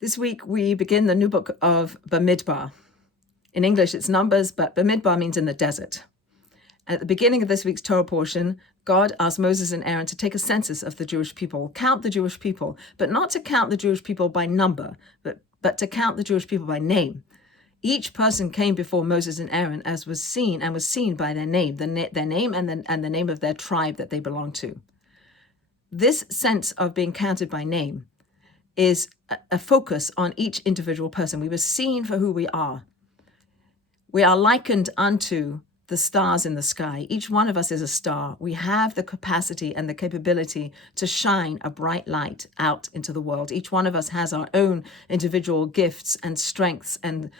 This week, we begin the new book of Bamidbar. In English, it's Numbers, but Bamidbar means in the desert. At the beginning of this week's Torah portion, God asked Moses and Aaron to take a census of the Jewish people, count the Jewish people, but not to count the Jewish people by number, but to count the Jewish people by name. Each person came before Moses and Aaron as was seen by their name, their name and the name of their tribe that they belonged to. This sense of being counted by name is a focus on each individual person. We were seen for who we are. We are likened unto the stars in the sky. Each one of us is a star. We have the capacity and the capability to shine a bright light out into the world. Each one of us has our own individual gifts and strengths and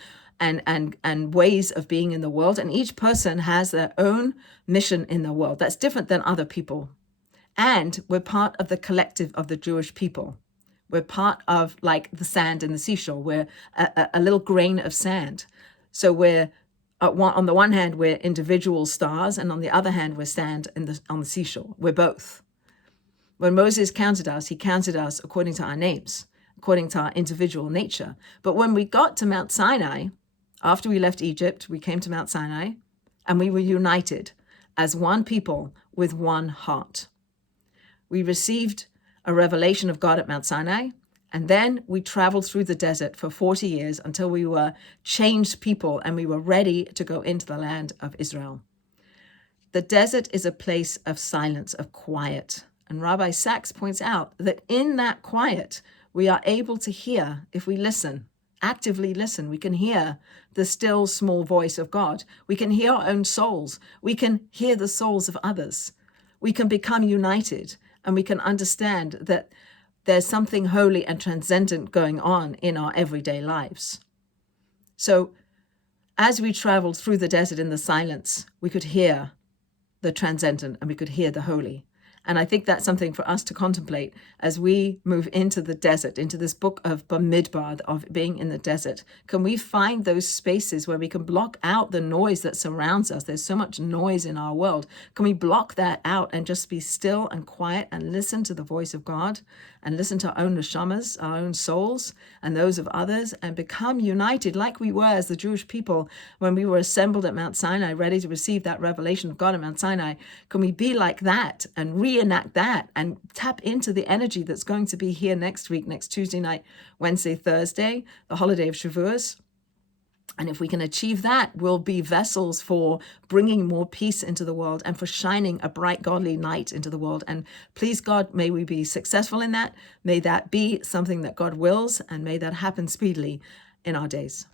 ways of being in the world. And each person has their own mission in the world that's different than other people. And we're part of the collective of the Jewish people. We're part of, like the sand in the seashore. We're a little grain of sand. So we're on the one hand, we're individual stars, and on the other hand, we're sand on the seashore. We're both. When Moses counted us, he counted us according to our names, according to our individual nature. But when we got to Mount Sinai, after we left Egypt, we came to Mount Sinai, and we were united as one people with one heart. We received a revelation of God at Mount Sinai, and then we traveled through the desert for 40 years until we were changed people and we were ready to go into the land of Israel. The desert is a place of silence, of quiet. And Rabbi Sachs points out that in that quiet, we are able to hear, if we listen, actively listen, we can hear the still small voice of God. We can hear our own souls. We can hear the souls of others. We can become united, and we can understand that there's something holy and transcendent going on in our everyday lives. So as we traveled through the desert in the silence, we could hear the transcendent and we could hear the holy. And I think that's something for us to contemplate as we move into the desert, into this book of Bamidbar, of being in the desert. Can we find those spaces where we can block out the noise that surrounds us? There's so much noise in our world. Can we block that out and just be still and quiet and listen to the voice of God and listen to our own neshamas, our own souls, and those of others, and become united like we were as the Jewish people when we were assembled at Mount Sinai, ready to receive that revelation of God at Mount Sinai? Can we be like that and reenact that and tap into the energy that's going to be here next week, next Tuesday night, Wednesday, Thursday, the holiday of Shavuos? And if we can achieve that, we'll be vessels for bringing more peace into the world and for shining a bright, godly light into the world. And please, God, may we be successful in that. May that be something that God wills, and may that happen speedily in our days.